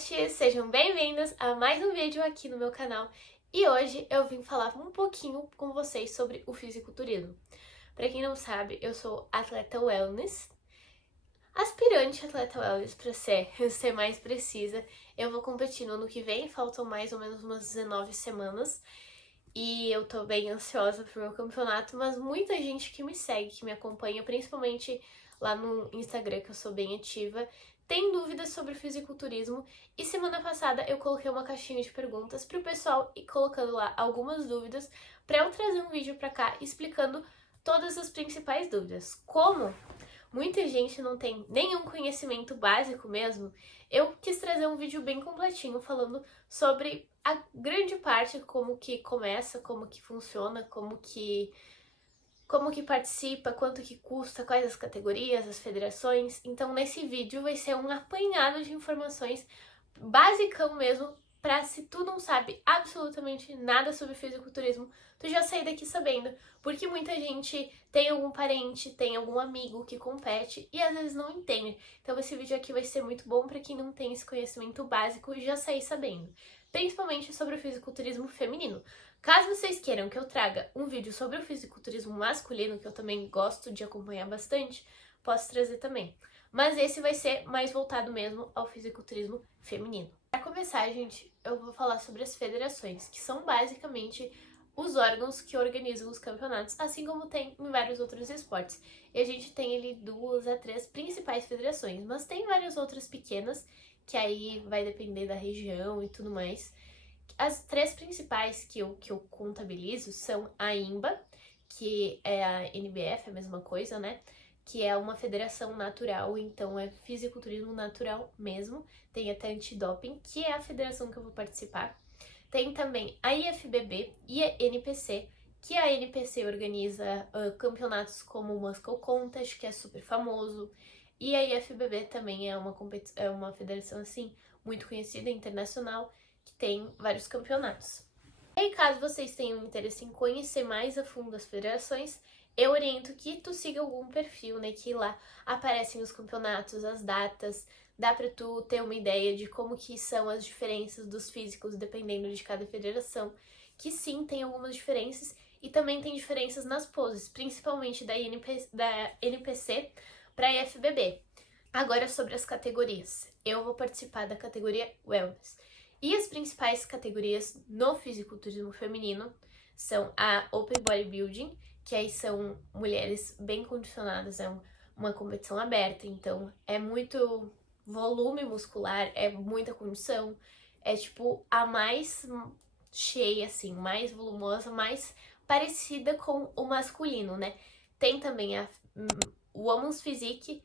Crush! Sejam bem-vindos a mais um vídeo aqui no meu canal e hoje eu vim falar um pouquinho com vocês sobre o fisiculturismo. Pra quem não sabe, eu sou atleta wellness, aspirante atleta wellness pra ser mais precisa. Eu vou competir no ano que vem, faltam mais ou menos umas 19 semanas e eu tô bem ansiosa pro meu campeonato, mas muita gente que me segue, que me acompanha, principalmente lá no Instagram, que eu sou bem ativa, tem dúvidas sobre o fisiculturismo e semana passada eu coloquei uma caixinha de perguntas pro pessoal e colocando lá algumas dúvidas pra eu trazer um vídeo pra cá explicando todas as principais dúvidas. Como muita gente não tem nenhum conhecimento básico mesmo, eu quis trazer um vídeo bem completinho falando sobre a grande parte, como que começa, como que funciona, como que participa, quanto que custa, quais as categorias, as federações. Então nesse vídeo vai ser um apanhado de informações basicão mesmo, pra se tu não sabe absolutamente nada sobre fisiculturismo, tu já sair daqui sabendo, porque muita gente tem algum parente, tem algum amigo que compete e às vezes não entende. Então esse vídeo aqui vai ser muito bom pra quem não tem esse conhecimento básico e já sair sabendo, principalmente sobre o fisiculturismo feminino. Caso vocês queiram que eu traga um vídeo sobre o fisiculturismo masculino, que eu também gosto de acompanhar bastante, posso trazer também. Mas esse vai ser mais voltado mesmo ao fisiculturismo feminino. Para começar, gente, eu vou falar sobre as federações, que são basicamente os órgãos que organizam os campeonatos, assim como tem em vários outros esportes. E a gente tem ali 2 a 3 principais federações, mas tem várias outras pequenas, que aí vai depender da região e tudo mais. As 3 principais que eu contabilizo são a IMBA, que é a NBF, a mesma coisa, né? Que é uma federação natural, então é fisiculturismo natural mesmo. Tem até antidoping, que é a federação que eu vou participar. Tem também a IFBB e a NPC, que a NPC organiza campeonatos como o Muscle Contest, que é super famoso. E a IFBB também é uma federação, assim, muito conhecida, internacional, que tem vários campeonatos. E caso vocês tenham interesse em conhecer mais a fundo as federações, eu oriento que tu siga algum perfil, né, que lá aparecem os campeonatos, as datas, dá pra tu ter uma ideia de como que são as diferenças dos físicos dependendo de cada federação, que sim, tem algumas diferenças e também tem diferenças nas poses, principalmente da NPC para IFBB. Agora sobre as categorias. Eu vou participar da categoria Wellness. E as principais categorias no fisiculturismo feminino são a Open Bodybuilding, que aí são mulheres bem condicionadas, é uma competição aberta, então é muito volume muscular, é muita condição, é tipo a mais cheia, assim, mais volumosa, mais parecida com o masculino, né? Tem também a Women's Physique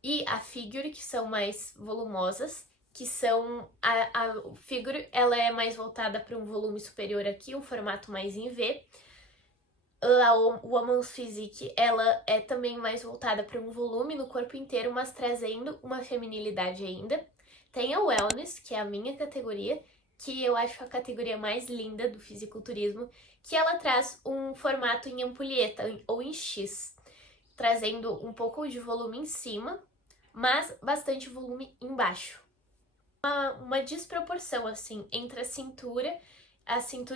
e a Figure, que são mais volumosas, que são a Figure, ela é mais voltada para um volume superior aqui, um formato mais em V. A Woman's Physique, ela é também mais voltada para um volume no corpo inteiro, mas trazendo uma feminilidade ainda. Tem a Wellness, que é a minha categoria, que eu acho a categoria mais linda do fisiculturismo, que ela traz um formato em ampulheta ou em X, trazendo um pouco de volume em cima, mas bastante volume embaixo. Uma desproporção, assim, entre a cintura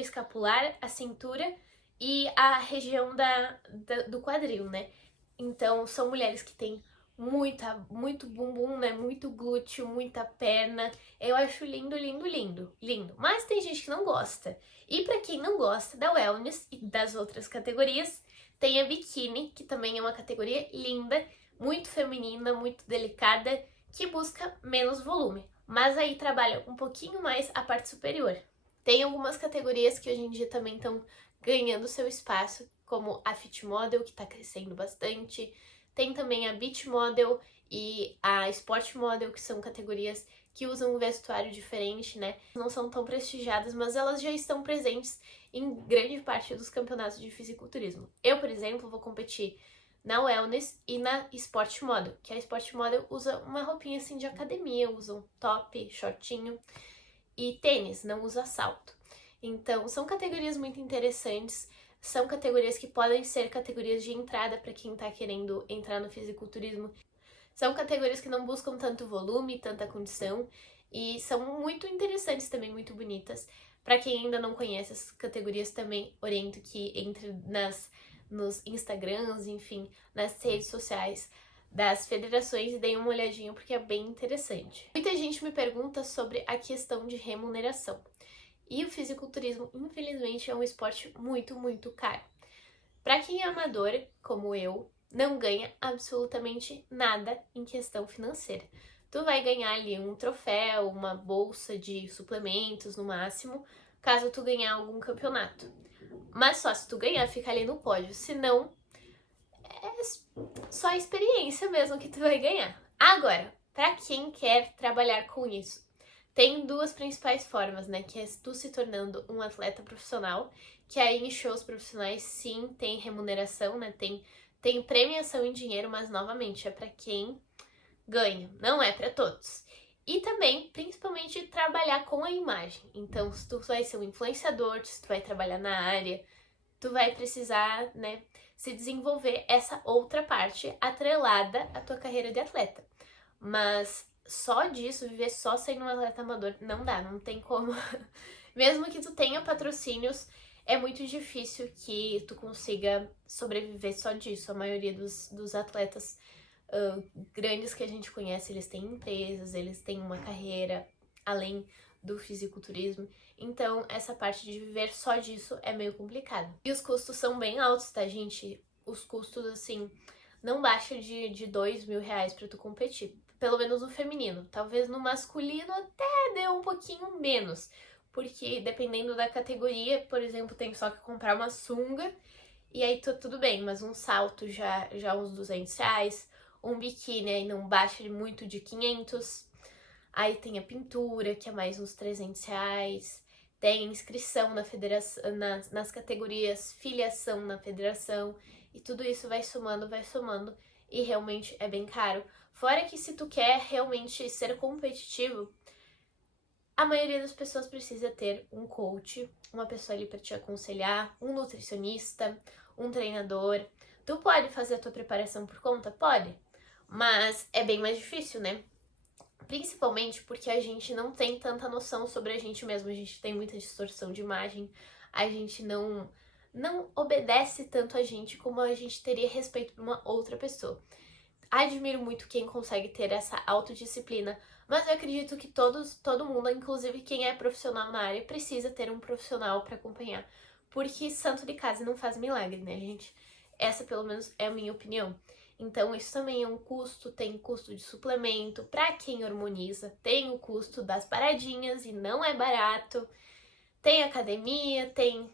escapular, a cintura e a região do quadril, né? Então, são mulheres que têm muito bumbum, né? Muito glúteo, muita perna. Eu acho lindo, lindo, lindo, lindo. Mas tem gente que não gosta. E pra quem não gosta da wellness e das outras categorias, tem a biquíni, que também é uma categoria linda, muito feminina, muito delicada, que busca menos volume. Mas aí trabalha um pouquinho mais a parte superior. Tem algumas categorias que hoje em dia também estão ganhando seu espaço, como a Fit Model, que está crescendo bastante. Tem também a Beach Model e a Sport Model, que são categorias que usam um vestuário diferente, né? Não são tão prestigiadas, mas elas já estão presentes em grande parte dos campeonatos de fisiculturismo. Eu, por exemplo, vou competir na Wellness e na Sport Model, que a Sport Model usa uma roupinha assim de academia, usa um top, shortinho e tênis, não usa salto. Então, são categorias muito interessantes, são categorias que podem ser categorias de entrada para quem tá querendo entrar no fisiculturismo. São categorias que não buscam tanto volume, tanta condição, e são muito interessantes também, muito bonitas. Pra quem ainda não conhece essas categorias, também oriento que entre nos Instagrams, enfim, nas redes sociais das federações e deem uma olhadinha porque é bem interessante. Muita gente me pergunta sobre a questão de remuneração. E o fisiculturismo, infelizmente, é um esporte muito, muito caro. Para quem é amador, como eu, não ganha absolutamente nada em questão financeira. Tu vai ganhar ali um troféu, uma bolsa de suplementos no máximo, caso tu ganhar algum campeonato. Mas só se tu ganhar, fica ali no pódio. Se não, é só a experiência mesmo que tu vai ganhar. Agora, para quem quer trabalhar com isso, tem duas principais formas, né? Que é tu se tornando um atleta profissional, que aí em shows profissionais sim tem remuneração, né? Tem premiação em dinheiro, mas novamente é para quem ganha, não é para todos. E também, principalmente, trabalhar com a imagem. Então, se tu vai ser um influenciador, se tu vai trabalhar na área, tu vai precisar, né, se desenvolver essa outra parte atrelada à tua carreira de atleta. Mas só disso, viver só sendo um atleta amador, não dá, não tem como. Mesmo que tu tenha patrocínios, é muito difícil que tu consiga sobreviver só disso. A maioria dos atletas grandes que a gente conhece, eles têm empresas, eles têm uma carreira além do fisiculturismo. Então, essa parte de viver só disso é meio complicado. E os custos são bem altos, tá, gente? Os custos, assim, não baixam de R$2.000 pra tu competir. Pelo menos no feminino. Talvez no masculino até dê um pouquinho menos. Porque dependendo da categoria, por exemplo, tem só que comprar uma sunga e aí tudo bem, mas um salto já uns R$200, um biquíni aí não baixa muito de 500. Aí tem a pintura, que é mais uns R$300. Tem inscrição na federação, nas categorias, filiação na federação. E tudo isso vai somando e realmente é bem caro. Fora que se tu quer realmente ser competitivo, a maioria das pessoas precisa ter um coach, uma pessoa ali para te aconselhar, um nutricionista, um treinador. Tu pode fazer a tua preparação por conta? Pode. Mas é bem mais difícil, né? Principalmente porque a gente não tem tanta noção sobre a gente mesmo. A gente tem muita distorção de imagem. A gente não obedece tanto a gente como a gente teria respeito por uma outra pessoa. Admiro muito quem consegue ter essa autodisciplina, mas eu acredito que todo mundo, inclusive quem é profissional na área, precisa ter um profissional para acompanhar. Porque santo de casa não faz milagre, né, gente? Essa, pelo menos, é a minha opinião. Então, isso também é um custo, tem custo de suplemento, para quem hormoniza, tem o custo das paradinhas e não é barato, tem academia, tem...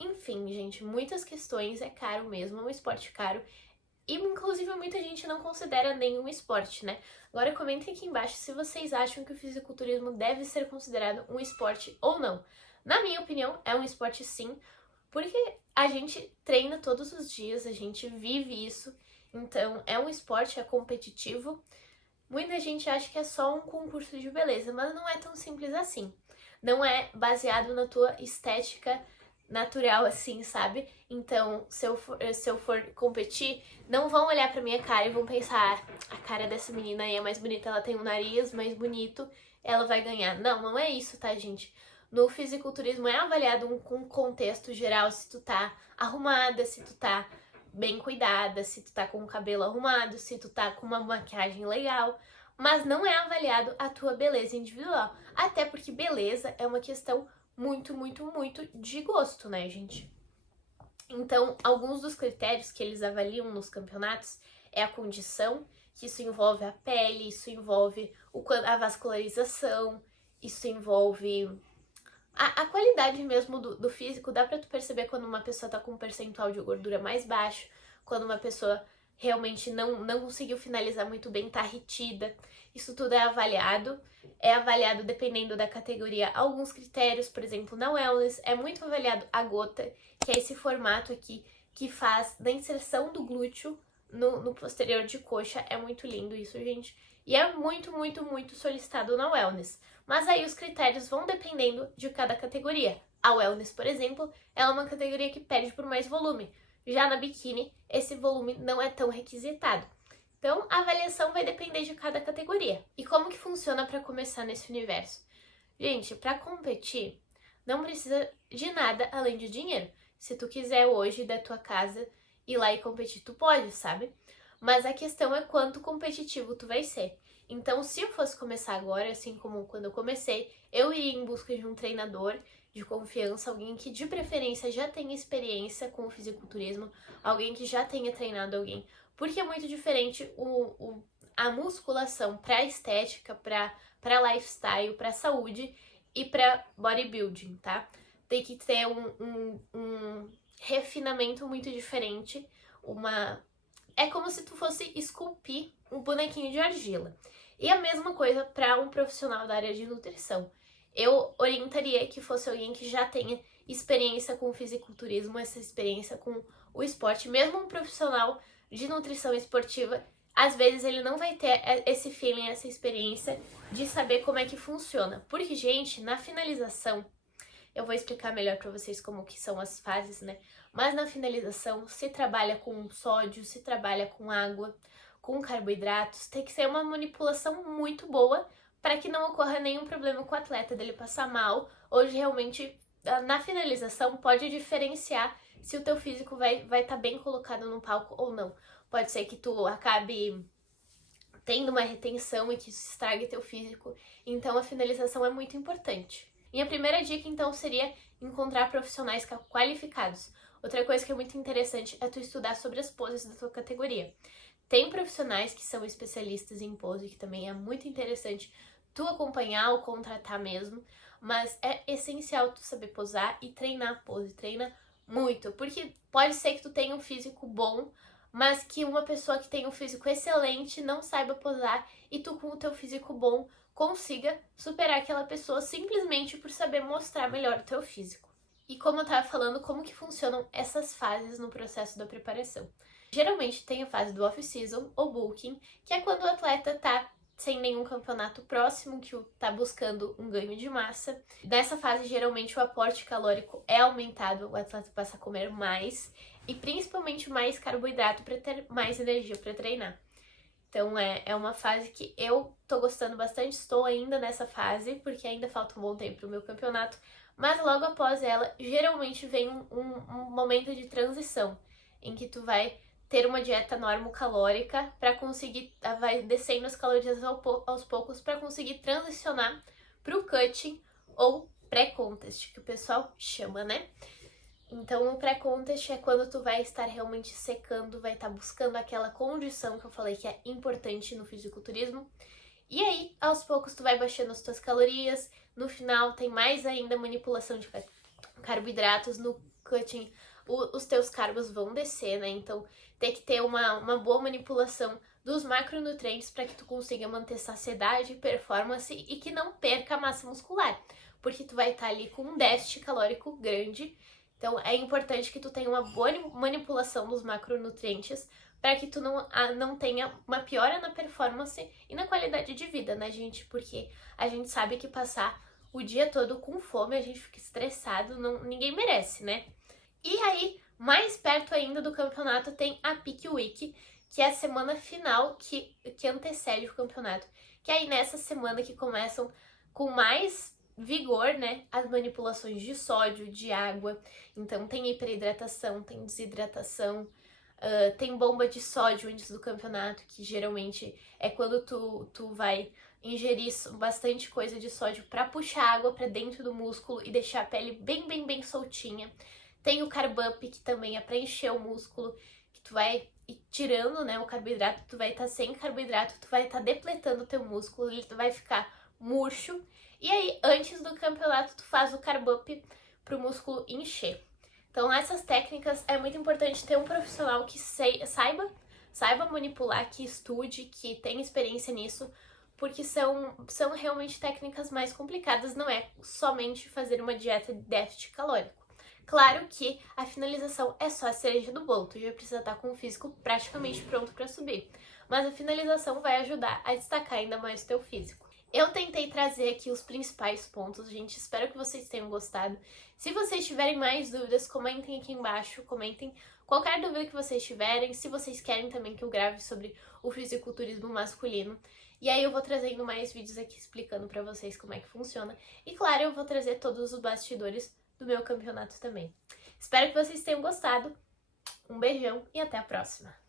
Enfim, gente, muitas questões, é caro mesmo, é um esporte caro. E, inclusive, muita gente não considera nenhum esporte, né? Agora, comentem aqui embaixo se vocês acham que o fisiculturismo deve ser considerado um esporte ou não. Na minha opinião, é um esporte sim, porque a gente treina todos os dias, a gente vive isso. Então, é um esporte, é competitivo. Muita gente acha que é só um concurso de beleza, mas não é tão simples assim. Não é baseado na tua estética natural, assim, sabe? Então, se eu for competir, não vão olhar pra minha cara e vão pensar, a cara dessa menina aí é mais bonita, ela tem um nariz mais bonito, ela vai ganhar. Não é isso, tá, gente? No fisiculturismo é avaliado um contexto geral, se tu tá arrumada, se tu tá bem cuidada, se tu tá com o cabelo arrumado, se tu tá com uma maquiagem legal, mas não é avaliado a tua beleza individual. Até porque beleza é uma questão muito de gosto, né, gente? Então, alguns dos critérios que eles avaliam nos campeonatos é a condição, que isso envolve a pele, isso envolve a vascularização, isso envolve a qualidade mesmo do físico. Dá pra tu perceber quando uma pessoa tá com um percentual de gordura mais baixo, quando uma pessoa realmente não conseguiu finalizar muito bem, tá retida. Isso tudo é avaliado dependendo da categoria. Alguns critérios, por exemplo, na wellness, é muito avaliado a gota, que é esse formato aqui que faz da inserção do glúteo no posterior de coxa. É muito lindo isso, gente. E é muito solicitado na wellness. Mas aí os critérios vão dependendo de cada categoria. A wellness, por exemplo, ela é uma categoria que pede por mais volume. Já na biquíni, esse volume não é tão requisitado. Então, a avaliação vai depender de cada categoria. E como que funciona para começar nesse universo? Gente, para competir, não precisa de nada além de dinheiro. Se tu quiser hoje da tua casa ir lá e competir, tu pode, sabe? Mas a questão é quanto competitivo tu vai ser. Então, se eu fosse começar agora, assim como quando eu comecei, eu iria em busca de um treinador de confiança, alguém que de preferência já tenha experiência com o fisiculturismo, alguém que já tenha treinado alguém. Porque é muito diferente a musculação para estética, para lifestyle, para saúde e para bodybuilding, tá? Tem que ter um refinamento muito diferente, é como se tu fosse esculpir um bonequinho de argila. E a mesma coisa para um profissional da área de nutrição. Eu orientaria que fosse alguém que já tenha experiência com o fisiculturismo, essa experiência com o esporte. Mesmo um profissional de nutrição esportiva, às vezes ele não vai ter esse feeling, essa experiência de saber como é que funciona. Porque, gente, na finalização, eu vou explicar melhor para vocês como que são as fases, né? Mas na finalização, se trabalha com sódio, se trabalha com água, com carboidratos, tem que ser uma manipulação muito boa para que não ocorra nenhum problema com o atleta, dele passar mal, ou de realmente, na finalização, pode diferenciar se o teu físico vai estar bem colocado no palco ou não. Pode ser que tu acabe tendo uma retenção e que isso estrague teu físico, então a finalização é muito importante. E a primeira dica, então, seria encontrar profissionais qualificados. Outra coisa que é muito interessante é tu estudar sobre as poses da tua categoria. Tem profissionais que são especialistas em pose, que também é muito interessante tu acompanhar ou contratar mesmo, mas é essencial tu saber posar e treinar pose, treina muito, porque pode ser que tu tenha um físico bom, mas que uma pessoa que tem um físico excelente não saiba posar e tu com o teu físico bom consiga superar aquela pessoa simplesmente por saber mostrar melhor o teu físico. E como eu tava falando, como que funcionam essas fases no processo da preparação? Geralmente tem a fase do off-season ou bulking, que é quando o atleta tá sem nenhum campeonato próximo, que tá buscando um ganho de massa. Nessa fase, geralmente, o aporte calórico é aumentado, o atleta passa a comer mais e principalmente mais carboidrato para ter mais energia para treinar. Então é uma fase que eu tô gostando bastante, estou ainda nessa fase, porque ainda falta um bom tempo pro meu campeonato, mas logo após ela, geralmente vem um momento de transição, em que tu vai ter uma dieta normocalórica para conseguir, vai descendo as calorias aos poucos para conseguir transicionar pro cutting ou pré-contest, que o pessoal chama, né? Então, o pré-contest é quando tu vai estar realmente secando, vai estar buscando aquela condição que eu falei que é importante no fisiculturismo. E aí, aos poucos, tu vai baixando as tuas calorias. No final, tem mais ainda manipulação de carboidratos. No cutting, os teus carbos vão descer, né? Então, tem que ter uma boa manipulação dos macronutrientes para que tu consiga manter saciedade, performance e que não perca a massa muscular. Porque tu vai estar ali com um déficit calórico grande. Então, é importante que tu tenha uma boa manipulação dos macronutrientes para que tu não tenha uma piora na performance e na qualidade de vida, né, gente? Porque a gente sabe que passar o dia todo com fome, a gente fica estressado, ninguém merece, né? E aí, mais perto ainda do campeonato, tem a Peak Week, que é a semana final que antecede o campeonato. Que é aí nessa semana que começam com mais vigor, né, as manipulações de sódio, de água. Então tem hiperidratação, tem desidratação, tem bomba de sódio antes do campeonato, que geralmente é quando tu vai ingerir bastante coisa de sódio para puxar água para dentro do músculo e deixar a pele bem soltinha. Tem o carb up, que também é para encher o músculo, que tu vai ir tirando, né, o carboidrato, tu vai estar sem carboidrato, tu vai estar depletando o teu músculo, ele vai ficar murcho. E aí, antes do campeonato, tu faz o carb up pro músculo encher. Então, essas técnicas é muito importante ter um profissional que saiba manipular, que estude, que tenha experiência nisso, porque são realmente técnicas mais complicadas, não é somente fazer uma dieta de déficit calórico. Claro que a finalização é só a cereja do bolo, tu já precisa estar com o físico praticamente pronto para subir, mas a finalização vai ajudar a destacar ainda mais o teu físico. Eu tentei trazer aqui os principais pontos, gente. Espero que vocês tenham gostado. Se vocês tiverem mais dúvidas, comentem aqui embaixo. Comentem qualquer dúvida que vocês tiverem. Se vocês querem também que eu grave sobre o fisiculturismo masculino. E aí eu vou trazendo mais vídeos aqui explicando pra vocês como é que funciona. E claro, eu vou trazer todos os bastidores do meu campeonato também. Espero que vocês tenham gostado. Um beijão e até a próxima!